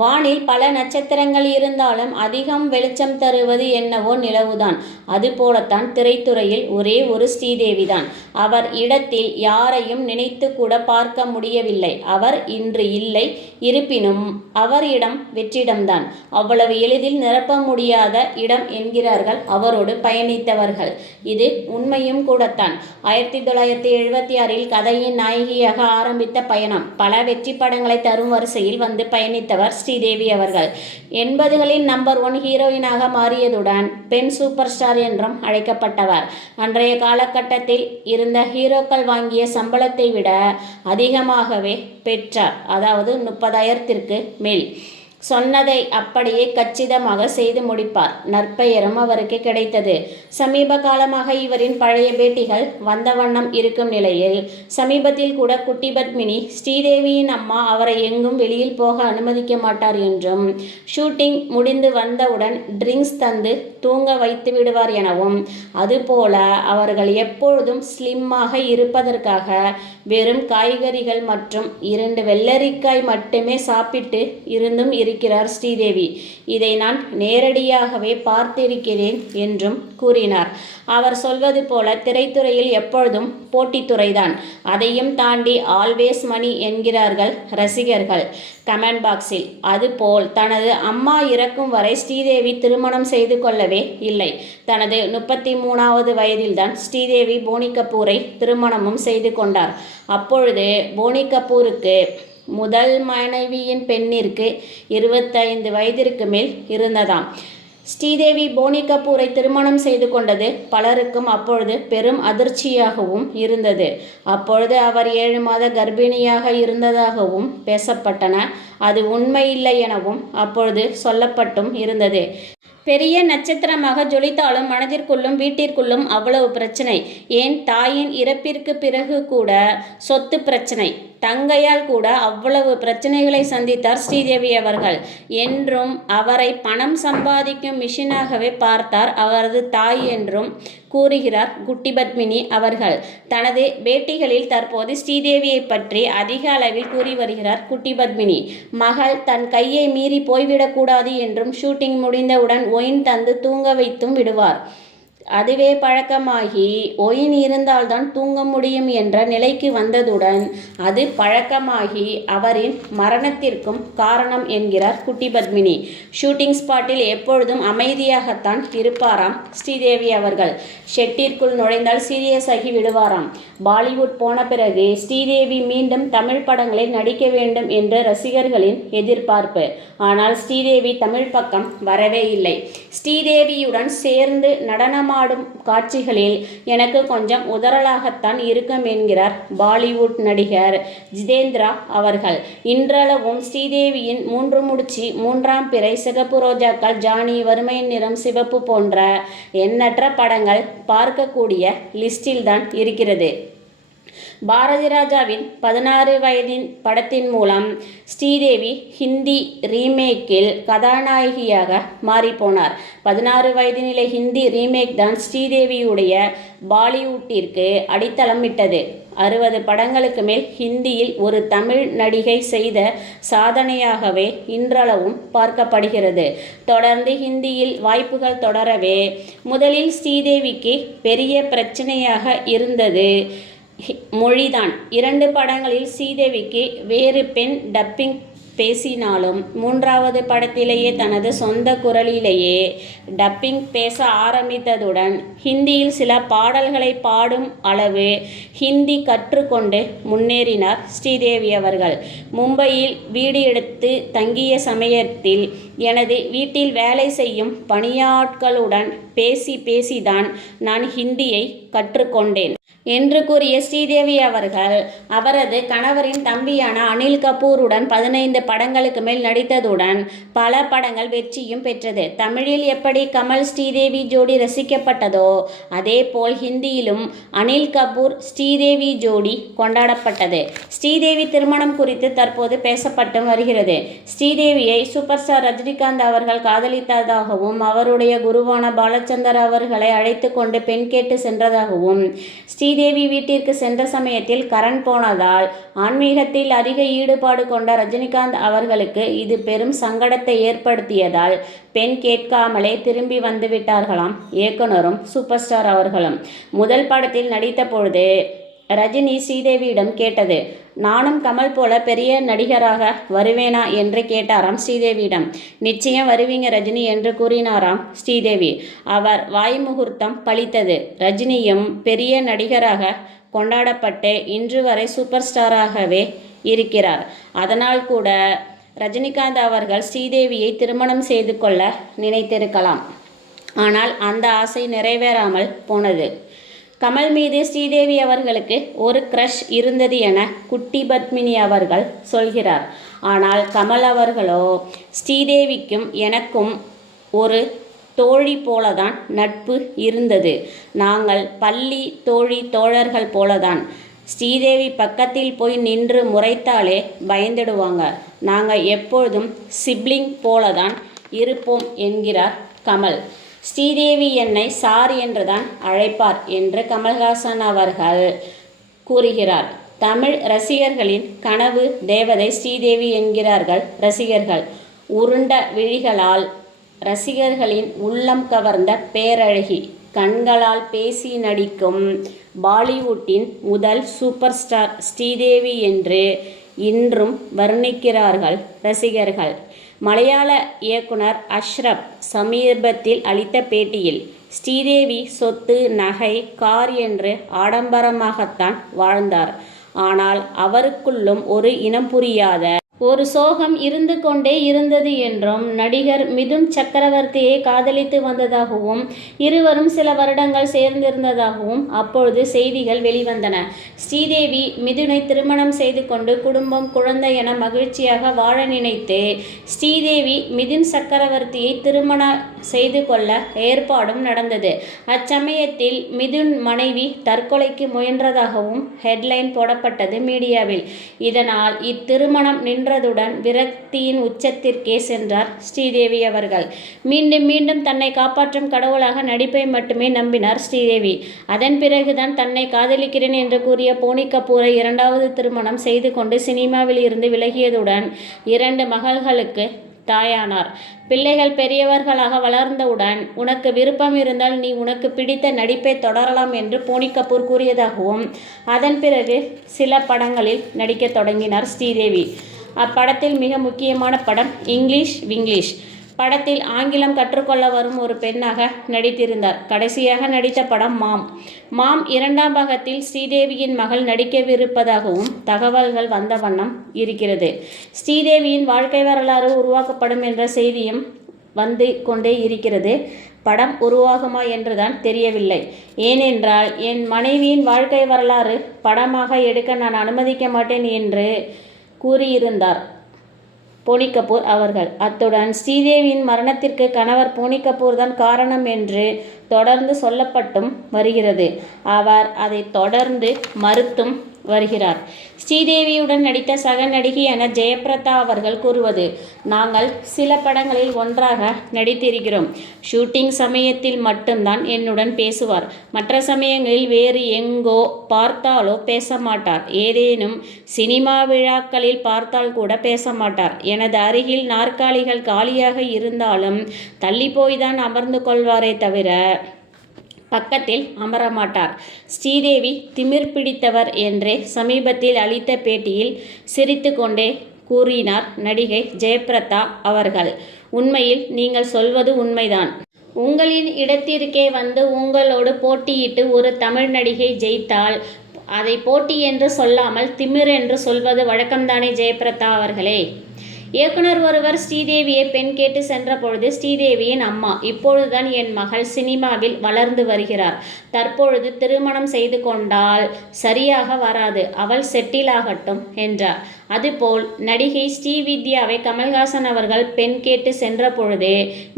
வானில் பல நட்சத்திரங்கள் இருந்தாலும் அதிகம் வெளிச்சம் தருவது என்னவோ நிலவுதான். அதுபோலத்தான் திரைத்துறையில் ஒரே ஒரு ஸ்ரீதேவிதான். அவர் இடத்தில் யாரையும் நினைத்துக்கூட பார்க்க முடியவில்லை. அவர் இன்று இல்லை. இருப்பினும் அவர் இடம் வெற்றிடம்தான். அவ்வளவு எளிதில் நிரப்ப முடியாத இடம் என்கிறார்கள் அவரோடு பயணித்தவர்கள். இது உண்மையும் கூடத்தான். ஆயிரத்தி தொள்ளாயிரத்தி எழுபத்தி ஆறில் கதையின் நாயகியாக ஆரம்பித்த பயணம் பல வெற்றி படங்களை தரும் வரிசையில் வந்து பயணித்தவர் ஸ்ரீதேவி அவர்கள். எண்பதுகளின் நம்பர் ஒன் ஹீரோயினாக மாறியதுடன் பெண் சூப்பர் ஸ்டார் என்றும் அழைக்கப்பட்டவர். அன்றைய காலகட்டத்தில் இருந்த ஹீரோக்கள் வாங்கிய சம்பளத்தை விட அதிகமாகவே பெற்றார். அதாவது முப்பதாயிரத்திற்கு மேல். சொன்னதை அப்படியே கச்சிதமாக செய்து முடிப்பார். நற்பெயரும் அவருக்கு கிடைத்தது. சமீப காலமாக இவரின் பழைய பேட்டிகள் வந்த வண்ணம் இருக்கும் நிலையில் சமீபத்தில் கூட குட்டி பத்மினி ஸ்ரீதேவியின் அம்மா அவரை எங்கும் வெளியில் போக அனுமதிக்க மாட்டார் என்றும் ஷூட்டிங் முடிந்து வந்தவுடன் ட்ரிங்க்ஸ் தந்து தூங்க வைத்துவிடுவார் எனவும் அதுபோல அவர்கள் எப்பொழுதும் ஸ்லிம்மாக இருப்பதற்காக வெறும் காய்கறிகள் மற்றும் இரண்டு வெள்ளரிக்காய் மட்டுமே சாப்பிட்டு இருந்தும் இருக்கிறார் ஸ்ரீதேவி. இதை நான் நேரடியாகவே பார்த்திருக்கிறேன் என்றும் கூறினார். அவர் சொல்வது போல திரைத்துறையில் எப்பொழுதும் போட்டித்துறைதான். அதையும் தாண்டி ஆல்வேஸ் மணி என்கிறார்கள் ரசிகர்கள் கமெண்ட் பாக்ஸில் அதுபோல் தனது அம்மா இறக்கும் வரை ஸ்ரீதேவி திருமணம் செய்து கொள்ளவே இல்லை. தனது முப்பத்தி மூணாவது வயதில்தான் ஸ்ரீதேவி போனி கபூரை திருமணமும் செய்து கொண்டார். அப்பொழுது போனி கபூருக்கு முதல் மனைவியின் பெண்ணிற்கு இருபத்தைந்து வயதிற்கு மேல் இருந்ததாம். ஸ்ரீதேவி போனி கபூரை திருமணம் செய்து கொண்டது பலருக்கும் அப்பொழுது பெரும் அதிர்ச்சியாகவும் இருந்தது. அப்பொழுது அவர் ஏழு மாத கர்ப்பிணியாக இருந்ததாகவும் பேசப்பட்டன. அது உண்மையில்லை எனவும் அப்பொழுது சொல்லப்பட்டும் இருந்தது. பெரிய நட்சத்திரமாக ஜொலித்தாலும் மனதிற்குள்ளும் வீட்டிற்குள்ளும் அவ்வளவு பிரச்சனை ஏன் தாயின் இறப்பிற்குப் பிறகு கூட சொத்து பிரச்சனை தங்கையால் கூட அவ்வளவு பிரச்சனைகளை சந்தித்தார் ஸ்ரீதேவி அவர்கள். என்றும் அவரை பணம் சம்பாதிக்கும் மிஷினாகவே பார்த்தார் அவரது தாய் என்றும் கூறுகிறார் குட்டி பத்மினி அவர்கள். தனது பேட்டிகளில் தற்போது ஸ்ரீதேவியை பற்றி அதிக அளவில் கூறி வருகிறார் குட்டி பத்மினி. மகள் தன் கையை மீறி போய்விடக்கூடாது என்றும் ஷூட்டிங் முடிந்தவுடன் ஒயின் தந்து தூங்க வைத்தும் விடுவார். அதுவே பழக்கமாகி ஒயின் இருந்தால்தான் தூங்க முடியும் என்ற நிலைக்கு வந்ததுடன் அது பழக்கமாகி அவரின் மரணத்திற்கும் காரணம் என்கிறார் குட்டி பத்மினி. ஷூட்டிங் ஸ்பாட்டில் எப்பொழுதும் அமைதியாகத்தான் இருப்பாராம் ஸ்ரீதேவி அவர்கள். ஷெட்டிற்குள் நுழைந்தால் சீரியஸாகி விடுவாராம். பாலிவுட் போன பிறகு ஸ்ரீதேவி மீண்டும் தமிழ் படங்களில் நடிக்க வேண்டும் என்ற ரசிகர்களின் எதிர்பார்ப்பு. ஆனால் ஸ்ரீதேவி தமிழ் பக்கம் வரவே இல்லை. ஸ்ரீதேவியுடன் சேர்ந்து நடனமாடும் காட்சிகளில் எனக்கு கொஞ்சம் உதறலாகத்தான் இருக்கும் என்கிறார் பாலிவுட் நடிகர் ஜிதேந்திரா அவர்கள். இன்றளவும் ஸ்ரீதேவியின் மூன்று முடிச்சி மூன்றாம் பிறை சிகப்பு ரோஜாக்கள் ஜானி வறுமையின் நிறம் சிவப்பு போன்ற எண்ணற்ற படங்கள் பார்க்கக்கூடிய லிஸ்டில்தான் இருக்கிறது. பாரதி ராஜாவின் பதினாறு வயதின் படத்தின் மூலம் ஸ்ரீதேவி ஹிந்தி ரீமேக்கில் கதாநாயகியாக மாறிப்போனார். பதினாறு வயதினிலே ஹிந்தி ரீமேக் தான் ஸ்ரீதேவியுடைய பாலிவுட்டிற்கு அடித்தளமிட்டது. அறுபது படங்களுக்கு மேல் ஹிந்தியில் ஒரு தமிழ் நடிகை செய்த சாதனையாகவே இன்றளவும் பார்க்கப்படுகிறது. தொடர்ந்து ஹிந்தியில் வாய்ப்புகள் தொடரவே முதலில் ஸ்ரீதேவிக்கு பெரிய பிரச்சனையாக இருந்தது மொழிதான். இரண்டு படங்களில் ஸ்ரீதேவிக்கு வேறு பெண் டப்பிங் பேசினாலும் மூன்றாவது படத்திலேயே தனது சொந்த குரலிலேயே டப்பிங் பேச ஆரம்பித்ததுடன் ஹிந்தியில் சில பாடல்களை பாடும் அளவு ஹிந்தி கற்றுக்கொண்டு முன்னேறினார் ஸ்ரீதேவி அவர்கள். மும்பையில் வீடு எடுத்து தங்கிய சமயத்தில் எனது வீட்டில் வேலை செய்யும் பணியாட்களுடன் பேசி பேசிதான் நான் ஹிந்தியை கற்றுக்கொண்டேன் என்று கூறிய ஸ்ரீதேவி அவர்கள் அவரது கணவரின் தம்பியான அனில் கபூருடன் பதினைந்து படங்களுக்கு மேல் நடித்ததுடன் பல படங்கள் வெற்றியும் பெற்றது. தமிழில் எப்படி கமல் ஸ்ரீதேவி ஜோடி ரசிக்கப்பட்டதோ அதேபோல் ஹிந்தியிலும் அனில் கபூர் ஸ்ரீதேவி ஜோடி கொண்டாடப்பட்டது. ஸ்ரீதேவி திருமணம் குறித்து தற்போது பேசப்பட்டும் வருகிறது. ஸ்ரீதேவியை சூப்பர் ஸ்டார் ரஜினிகாந்த் அவர்கள் காதலித்ததாகவும் அவருடைய குருவான பாலச்சந்தர் அவர்களை அழைத்து கொண்டு பெண் கேட்டு சென்றதாகவும் ஸ்ரீ ஸ்ரீதேவி வீட்டிற்கு சென்ற சமயத்தில் கரண் போனதால் ஆன்மீகத்தில் அதிக ஈடுபாடு கொண்ட ரஜினிகாந்த் அவர்களுக்கு இது பெரும் சங்கடத்தை ஏற்படுத்தியதால் பெண் கேட்காமலே திரும்பி வந்துவிட்டார்களாம் இயக்குனரும் சூப்பர் ஸ்டார் அவர்களும். முதல் படத்தில் நடித்த பொழுது ரஜினி ஸ்ரீதேவியிடம் கேட்டது. நானும் கமல் போல பெரிய நடிகராக வருவேனா? என்று கேட்டாராம் ஸ்ரீதேவியிடம். நிச்சயம் வருவீங்க ரஜினி என்று கூறினாராம் ஸ்ரீதேவி. அவர் வாய்முகூர்த்தம் பளித்தது ரஜினியும் பெரிய நடிகராக கொண்டாடப்பட்டு இன்று வரை சூப்பர் ஸ்டாராகவே இருக்கிறார். அதனால் கூட ரஜினிகாந்த் அவர்கள் ஸ்ரீதேவியை திருமணம் செய்து கொள்ள நினைத்திருக்கலாம். ஆனால் அந்த ஆசை நிறைவேறாமல் போனது. கமல் மீது ஸ்ரீதேவி அவர்களுக்கு ஒரு க்ரஷ் இருந்தது என குட்டி பத்மினி அவர்கள் சொல்கிறார். ஆனால் கமல் அவர்களோ ஸ்ரீதேவிக்கும் எனக்கும் ஒரு தோழி போலதான் நட்பு இருந்தது. நாங்கள் பள்ளி தோழி தோழர்கள் போலதான். ஸ்ரீதேவி பக்கத்தில் போய் நின்று முறைத்தாலே பயந்துடுவாங்க. நாங்கள் எப்பொழுதும் சிப்ளிங் போலதான் இருப்போம் என்கிறார் கமல். ஸ்ரீதேவி என்னை சார் என்றுதான் அழைப்பார் என்று கமல்ஹாசன் அவர்கள் கூறுகிறார். தமிழ் ரசிகர்களின் கனவு தேவதை ஸ்ரீதேவி என்கிறார்கள் ரசிகர்கள். உருண்ட விழிகளால் ரசிகர்களின் உள்ளம் கவர்ந்த பேரழகி கண்களால் பேசி நடிக்கும் பாலிவுட்டின் முதல் சூப்பர் ஸ்டார் ஸ்ரீதேவி என்று இன்றும் வர்ணிக்கிறார்கள் ரசிகர்கள். மலையாள இயக்குனர் அஷ்ரப் சமீபத்தில் அளித்த பேட்டியில் ஸ்ரீதேவி சொத்து நகை கார் என்று ஆடம்பரமாகத்தான் வாழ்ந்தார். ஆனால் அவருக்குள்ளும் ஒரு இனம் புரியாத ஒரு சோகம் இருந்து கொண்டே இருந்தது என்றும் நடிகர் மிதுன் சக்கரவர்த்தியை காதலித்து வந்ததாகவும் இருவரும் சில வருடங்கள் சேர்ந்திருந்ததாகவும் அப்பொழுது செய்திகள் வெளிவந்தன. ஸ்ரீதேவி மிதுனை திருமணம் செய்து கொண்டு குடும்பம் குழந்தை என மகிழ்ச்சியாக வாழ நினைத்து ஸ்ரீதேவி மிதுன் சக்கரவர்த்தியை திருமணம் செய்து கொள்ள ஏற்பாடும் நடந்தது. அச்சமயத்தில் மிதுன் மனைவி தற்கொலைக்கு முயன்றதாகவும் ஹெட்லைன் போடப்பட்டது மீடியாவில். இதனால் இத்திருமணம் என்றதுடன் விரக்தியின் உச்சத்திற்கே சென்றார் ஸ்ரீதேவி அவர்கள். மீண்டும் மீண்டும் தன்னை காப்பாற்றும் கடவுளாக நடிப்பை மட்டுமே நம்பினார் ஸ்ரீதேவி. அதன் பிறகுதான் தன்னை காதலிக்கிறேன் என்று கூறிய போனி கபூரை இரண்டாவது திருமணம் செய்து கொண்டு சினிமாவில் இருந்து விலகியதுடன் இரண்டு மகள்களுக்கு தாயானார். பிள்ளைகள் பெரியவர்களாக வளர்ந்தவுடன் உனக்கு விருப்பம் இருந்தால் நீ உனக்கு பிடித்த நடிப்பை தொடரலாம் என்று போனி கபூர் கூறியதாகவும் அதன் பிறகு சில படங்களில் நடிக்கத் தொடங்கினார் ஸ்ரீதேவி. அப்படத்தில் மிக முக்கியமான படம் இங்கிலீஷ் விங்கிலீஷ். படத்தில் ஆங்கிலம் கற்றுக்கொள்ள வரும் ஒரு பெண்ணாக நடித்திருந்தார். கடைசியாக நடித்த படம் மாம். மாம் இரண்டாம் பாகத்தில் ஸ்ரீதேவியின் மகள் நடிக்கவிருப்பதாகவும் தகவல்கள் வந்த வண்ணம் இருக்கிறது. ஸ்ரீதேவியின் வாழ்க்கை வரலாறு உருவாக்கப்படும் என்ற செய்தியும் வந்து கொண்டே இருக்கிறது. படம் உருவாகுமா என்றுதான் தெரியவில்லை. ஏனென்றால் என் மனைவியின் வாழ்க்கை வரலாறு படமாக எடுக்க நான் அனுமதிக்க மாட்டேன் என்று கூறியிருந்தார். போனி கபூர் அவர்கள் அத்துடன் ஸ்ரீதேவியின் மரணத்திற்கு கணவர் போனி கபூர் தான் காரணம் என்று தொடர்ந்து சொல்லப்பட்டும் வருகிறது. அவர் அதை தொடர்ந்து மறுத்தும் வருகிறார். ஸ்ரீதேவியுடன் நடித்த சக நடிகையான ஜெயபிரதா அவர்கள் கூறுவது நாங்கள் சில படங்களில் ஒன்றாக நடித்திருக்கிறோம். ஷூட்டிங் சமயத்தில் மட்டும்தான் என்னுடன் பேசுவார். மற்ற சமயங்களில் வேறு எங்கோ பார்த்தாலோ பேச மாட்டார் ஏதேனும் சினிமா விழாக்களில் பார்த்தால் கூட பேச மாட்டார் எனது அருகில் நாற்காலிகள் காலியாக இருந்தாலும் தள்ளி போய்தான் அமர்ந்து கொள்வாரே தவிர பக்கத்தில் அமரமாட்டார். ஸ்ரீதேவி திமிர் பிடித்தவர் என்றே சமீபத்தில் அளித்த பேட்டியில் சிரித்துக்கொண்டே கூறினார் நடிகை ஜெயபிரதா அவர்கள். உண்மையில் நீங்கள் சொல்வது உண்மைதான். உங்களின் இடத்திற்கே வந்து உங்களோடு போட்டியிட்டு ஒரு தமிழ் நடிகை ஜெயித்தால் அதை போட்டி என்று சொல்லாமல் திமிர் என்று சொல்வது வழக்கம்தானே ஜெயபிரதா அவர்களே? இயக்குனர் ஒருவர் ஸ்ரீதேவியை பெண் கேட்டு சென்ற பொழுது ஸ்ரீதேவியின் அம்மா இப்பொழுதுதான் என் மகள் சினிமாவில் வளர்ந்து வருகிறார். தற்பொழுது திருமணம் செய்து கொண்டால் சரியாக வராது. அவள் செட்டில் ஆகட்டும் என்றார். அதுபோல் நடிகை ஸ்ரீவித்யாவை கமல்ஹாசன் அவர்கள் பெண் கேட்டு சென்ற பொழுது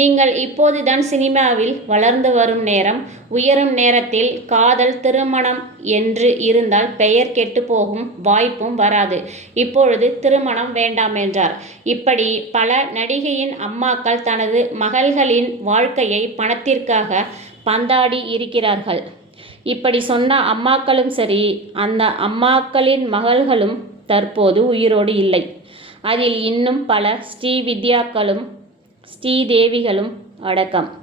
நீங்கள் இப்போதுதான் சினிமாவில் வளர்ந்து வரும் நேரம் உயரும் நேரத்தில் காதல் திருமணம் என்று இருந்தால் பெயர் கெட்டு போகும் வாய்ப்பும் வராது. இப்பொழுது திருமணம் வேண்டாம் என்றார். இப்படி பல நடிகையின் அம்மாக்கள் தனது மகள்களின் வாழ்க்கையை பணத்திற்காக பந்தாடி இருக்கிறார்கள். இப்படி சொன்ன அம்மாக்களும் சரி அந்த அம்மாக்களின் மகள்களும் தற்போது உயிரோடு இல்லை. அதில் இன்னும் பல ஸ்ரீ வித்யாக்களும் ஸ்ரீதேவிகளும் அடக்கம்.